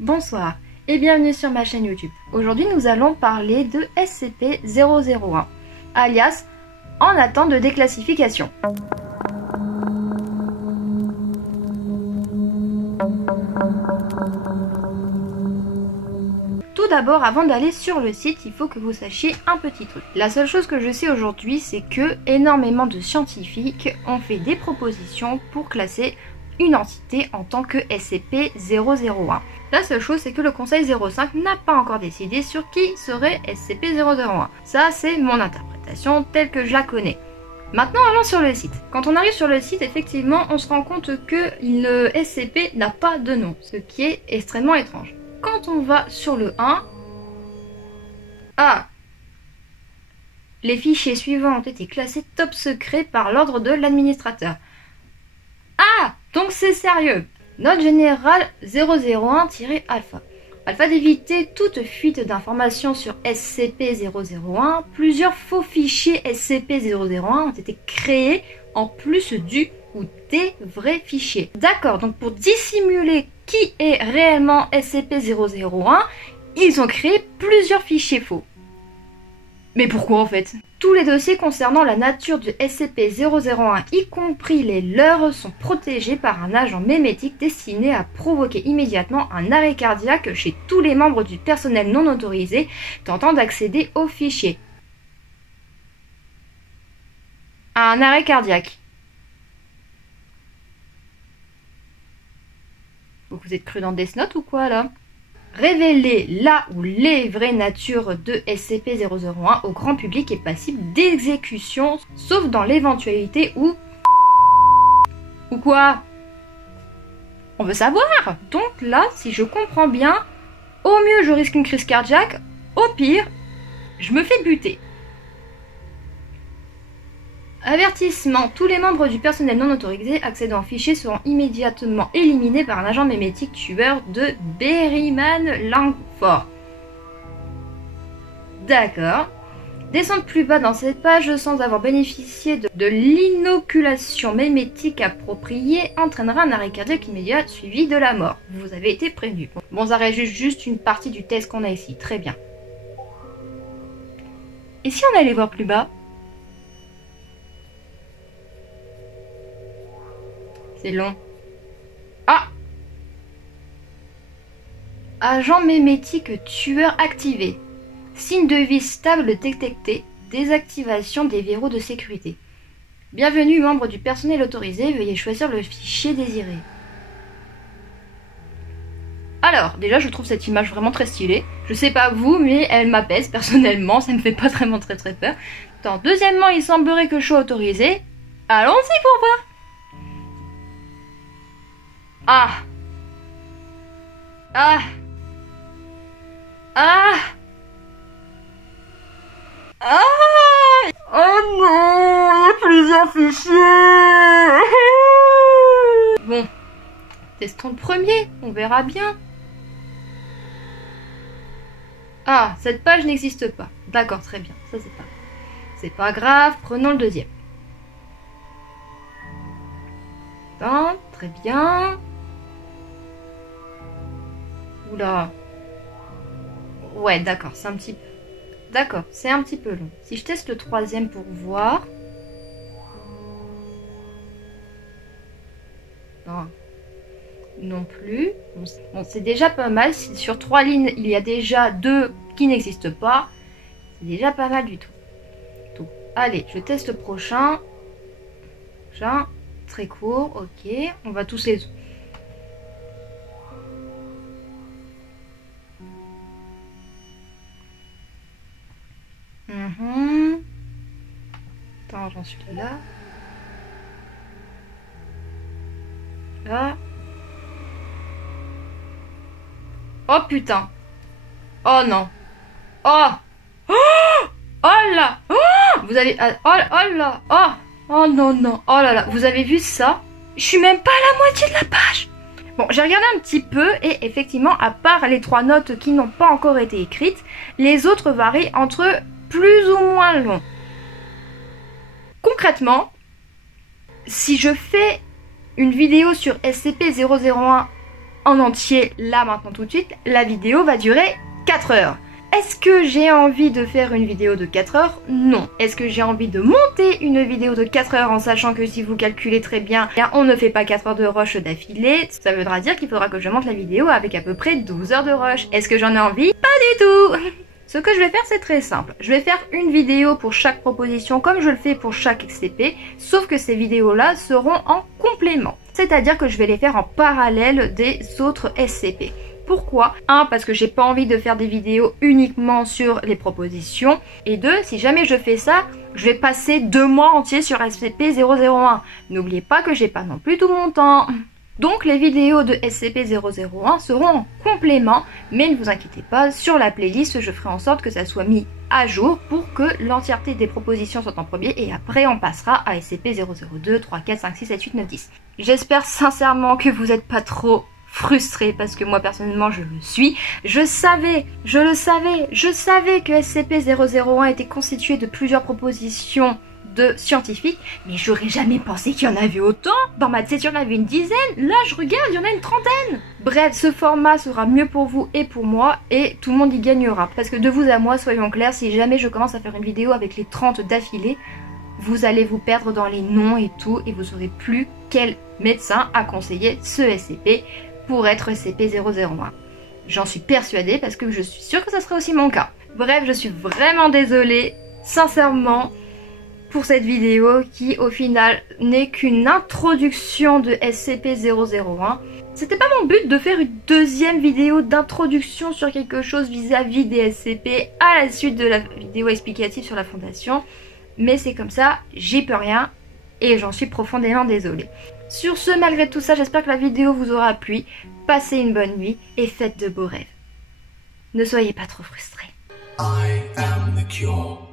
Bonsoir et bienvenue sur ma chaîne YouTube. Aujourd'hui nous allons parler de SCP-001, alias en attente de déclassification. Tout d'abord, avant d'aller sur le site, il faut que vous sachiez un petit truc. La seule chose que je sais aujourd'hui, c'est que énormément de scientifiques ont fait des propositions pour classer une entité en tant que SCP-001. La seule chose, c'est que le Conseil 05 n'a pas encore décidé sur qui serait SCP-001. Ça, c'est mon interprétation telle que je la connais. Maintenant, allons sur le site. Quand on arrive sur le site, effectivement, on se rend compte que le SCP n'a pas de nom, ce qui est extrêmement étrange. Quand on va sur le 1, les fichiers suivants ont été classés top secret par l'ordre de l'administrateur. Donc c'est sérieux. Note générale 001-alpha. Afin d'éviter toute fuite d'informations sur SCP-001, plusieurs faux fichiers SCP-001 ont été créés en plus du ou des vrais fichiers. D'accord, donc pour dissimuler qui est réellement SCP-001, ils ont créé plusieurs fichiers faux. Mais pourquoi en fait? Tous les dossiers concernant la nature du SCP-001, y compris les leurs, sont protégés par un agent mémétique destiné à provoquer immédiatement un arrêt cardiaque chez tous les membres du personnel non autorisé tentant d'accéder aux fichiers. Un arrêt cardiaque. Vous êtes cru dans Death Note ou quoi là? Révéler la ou les vraies natures de SCP-001 au grand public est passible d'exécution, sauf dans l'éventualité où... Ou quoi? On veut savoir. Donc là, si je comprends bien, au mieux je risque une crise cardiaque, au pire, je me fais buter. Avertissement. Tous les membres du personnel non autorisé accédant aux fichiers seront immédiatement éliminés par un agent mémétique tueur de Berryman Langford. D'accord. Descendre plus bas dans cette page sans avoir bénéficié de l'inoculation mémétique appropriée entraînera un arrêt cardiaque immédiat suivi de la mort. Vous avez été prévenu. Bon, ça reste juste une partie du test qu'on a ici. Très bien. Et si on allait voir plus bas? C'est long. Agent mémétique tueur activé. Signe de vie stable détecté. Désactivation des verrous de sécurité. Bienvenue, membre du personnel autorisé. Veuillez choisir le fichier désiré. Alors, déjà, je trouve cette image vraiment très stylée. Je sais pas vous, mais elle m'apaise personnellement. Ça me fait pas vraiment très peur. Attends, deuxièmement, il semblerait que je sois autorisé. Allons-y pour voir. Oh non, il y a plusieurs fichiers. Bon, testons le premier, on verra bien. Cette page n'existe pas. D'accord, très bien, ça c'est pas grave, prenons le deuxième. Attends, très bien. Oula. Ouais, d'accord, c'est un petit peu... D'accord, c'est un petit peu long. Si je teste le troisième pour voir... Non plus. Bon, c'est déjà pas mal. Si sur 3 lignes, il y a déjà 2 qui n'existent pas, c'est déjà pas mal du tout. Donc, allez, je teste le prochain. Très court, ok. On va tous les... Attends, j'en suis là. Là. Oh putain. Oh non. Oh là. Vous avez... Oh là. Oh non. Oh là là. Vous avez vu ça? Je suis même pas à la moitié de la page. Bon, j'ai regardé un petit peu et effectivement, à part les 3 notes qui n'ont pas encore été écrites, les autres varient entre plus ou moins longs. Concrètement, si je fais une vidéo sur SCP-001 en entier là maintenant tout de suite, la vidéo va durer 4 heures. Est-ce que j'ai envie de faire une vidéo de 4 heures? Non. Est-ce que j'ai envie de monter une vidéo de 4 heures en sachant que si vous calculez très bien, on ne fait pas 4 heures de rush d'affilée? Ça voudra dire qu'il faudra que je monte la vidéo avec à peu près 12 heures de rush. Est-ce que j'en ai envie? Pas du tout. Ce que je vais faire, c'est très simple. Je vais faire une vidéo pour chaque proposition comme je le fais pour chaque SCP, sauf que ces vidéos-là seront en complément. C'est-à-dire que je vais les faire en parallèle des autres SCP. Pourquoi? 1. Parce que j'ai pas envie de faire des vidéos uniquement sur les propositions. Et 2. Si jamais je fais ça, je vais passer 2 mois entiers sur SCP-001. N'oubliez pas que j'ai pas non plus tout mon temps. Donc les vidéos de SCP-001 seront en complément, mais ne vous inquiétez pas, sur la playlist, je ferai en sorte que ça soit mis à jour pour que l'entièreté des propositions soit en premier et après on passera à SCP-002, 3, 4, 5, 6, 7, 8, 9, 10. J'espère sincèrement que vous n'êtes pas trop frustrée parce que moi personnellement je le suis. Je savais que SCP-001 était constitué de plusieurs propositions de scientifiques, mais j'aurais jamais pensé qu'il y en avait autant. Dans ma tête il y en avait une dizaine, là je regarde il y en a une trentaine. Bref, ce format sera mieux pour vous et pour moi et tout le monde y gagnera parce que de vous à moi, soyons clairs, si jamais je commence à faire une vidéo avec les 30 d'affilée, vous allez vous perdre dans les noms et tout et vous saurez plus quel médecin a conseillé ce SCP pour être SCP-001. J'en suis persuadée parce que je suis sûre que ça sera aussi mon cas. Bref, je suis vraiment désolée, sincèrement, pour cette vidéo qui au final n'est qu'une introduction de SCP-001. C'était pas mon but de faire une deuxième vidéo d'introduction sur quelque chose vis-à-vis des SCP à la suite de la vidéo explicative sur la fondation, mais c'est comme ça, j'y peux rien et j'en suis profondément désolée. Sur ce, malgré tout ça, j'espère que la vidéo vous aura plu. Passez une bonne nuit et faites de beaux rêves. Ne soyez pas trop frustrés. I am the cure.